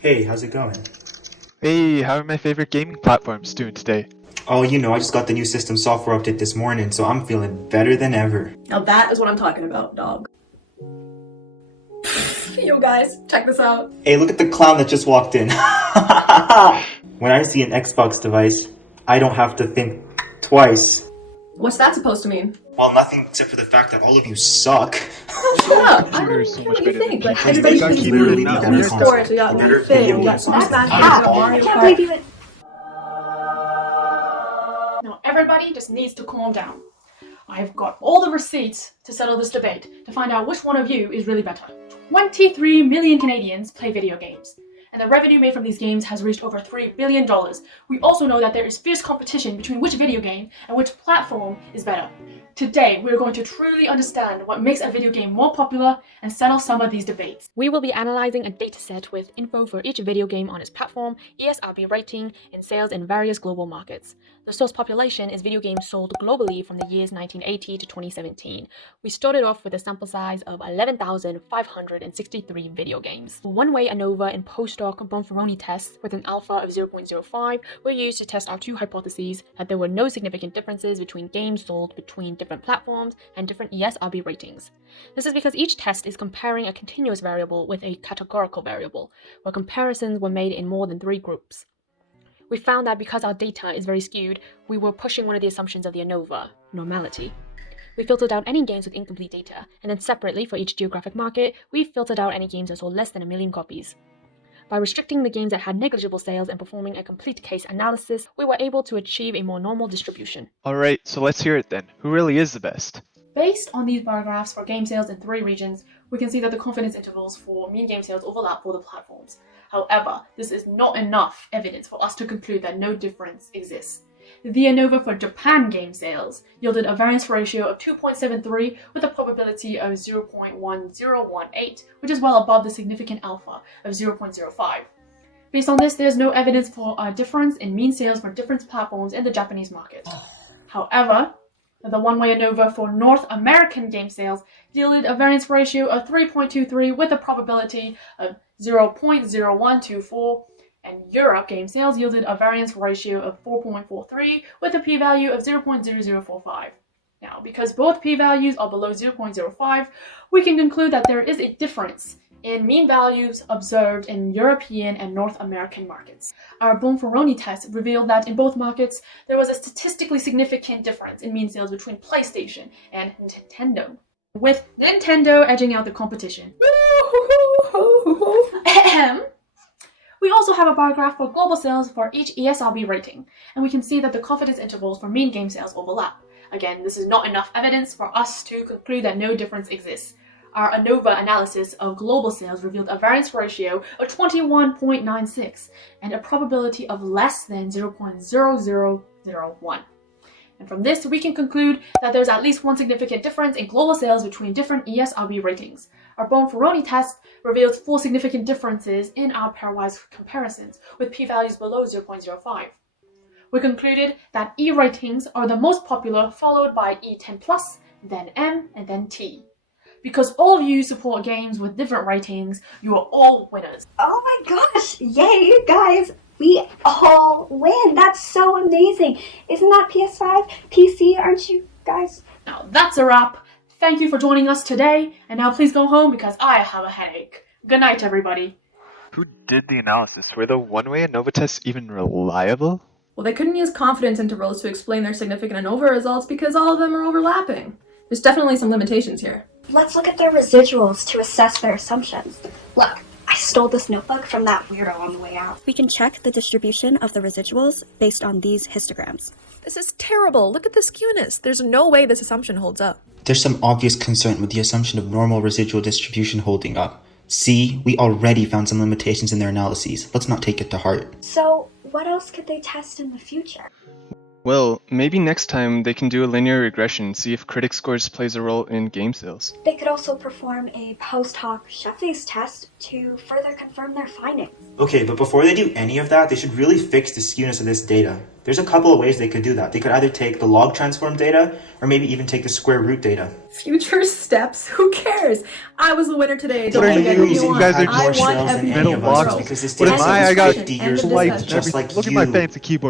Hey, how's it going? Hey, how are my favorite gaming platforms doing today? Oh, I just got the new system software update this morning, so I'm feeling better than ever. Now that is what I'm talking about, dog. Yo guys, check this out. Hey, look at the clown that just walked in. When I see an Xbox device, I don't have to think twice. What's that supposed to mean? Well, nothing except for the fact that all of you suck. Oh, shut up! I You're don't so care much what you better than think. Like, people. everybody You got thinks keyboard we and got mouse. Wii Sports, we got Wii Fit, we got Super Smash, we got Mario I can't believe Kart. you. Now everybody just needs to calm down. I've got all the receipts to settle this debate to find out which one of you is really better. 23 million Canadians play video games, and the revenue made from these games has reached over $3 billion. We also know that there is fierce competition between which video game and which platform is better. Today, we're going to truly understand what makes a video game more popular and settle some of these debates. We will be analyzing a dataset with info for each video game on its platform, ESRB rating, and sales in various global markets. The source population is video games sold globally from the years 1980 to 2017. We started off with a sample size of 11,563 video games. One-way ANOVA and post-hoc Bonferroni tests with an alpha of 0.05 were used to test our two hypotheses that there were no significant differences between games sold between different platforms and different ESRB ratings. This is because each test is comparing a continuous variable with a categorical variable, where comparisons were made in more than 3 groups. We found that because our data is very skewed, we were pushing one of the assumptions of the ANOVA, normality. We filtered out any games with incomplete data, and then separately for each geographic market, we filtered out any games that sold less than 1 million copies. By restricting the games that had negligible sales and performing a complete case analysis, we were able to achieve a more normal distribution. Alright, so let's hear it then. Who really is the best? Based on these bar graphs for game sales in 3 regions, we can see that the confidence intervals for mean game sales overlap for the platforms. However, this is not enough evidence for us to conclude that no difference exists. The ANOVA for Japan game sales yielded a variance ratio of 2.73 with a probability of 0.1018, which is well above the significant alpha of 0.05. Based on this, there's no evidence for a difference in mean sales for different platforms in the Japanese market. However, the one-way ANOVA for North American game sales yielded a variance ratio of 3.23 with a probability of 0.0124, and Europe game sales yielded a variance ratio of 4.43 with a p-value of 0.0045. Now, because both p-values are below 0.05, we can conclude that there is a difference in mean values observed in European and North American markets. Our Bonferroni test revealed that in both markets, there was a statistically significant difference in mean sales between PlayStation and Nintendo, with Nintendo edging out the competition. We also have a bar graph for global sales for each ESRB rating, and we can see that the confidence intervals for mean game sales overlap. Again, this is not enough evidence for us to conclude that no difference exists. Our ANOVA analysis of global sales revealed a variance ratio of 21.96 and a probability of less than 0.0001. And from this, we can conclude that there's at least one significant difference in global sales between different ESRB ratings. Our Bonferroni test reveals 4 significant differences in our pairwise comparisons, with p-values below 0.05. We concluded that E ratings are the most popular, followed by E10+, then M, and then T. Because all of you support games with different ratings, you are all winners. Oh my gosh! Yay, you guys! We all win! That's so amazing! Isn't that PS5? PC, aren't you guys? Now that's a wrap. Thank you for joining us today, and now please go home because I have a headache. Good night, everybody. Who did the analysis? Were the one-way ANOVA tests even reliable? Well, they couldn't use confidence intervals to explain their significant ANOVA results because all of them are overlapping. There's definitely some limitations here. Let's look at their residuals to assess their assumptions. Look, I stole this notebook from that weirdo on the way out. We can check the distribution of the residuals based on these histograms. This is terrible. Look at the skewness. There's no way this assumption holds up. There's some obvious concern with the assumption of normal residual distribution holding up. See, we already found some limitations in their analyses. Let's not take it to heart. So, what else could they test in the future? Well, maybe next time they can do a linear regression, see if critic scores plays a role in game sales. They could also perform a post hoc Sheffield test to further confirm their findings. Okay, but before they do any of that, they should really fix the skewness of this data. There's a couple of ways they could do that. They could either take the log transform data, or maybe even take the square root data. Future steps? Who cares? I was the winner today. What Don't are forget you who using? you You guys want. are I more want shells than everything any in of the us world. because this What data am set I? is I got 50 years End of old, discussion. just like Look you. at my fancy keyboard.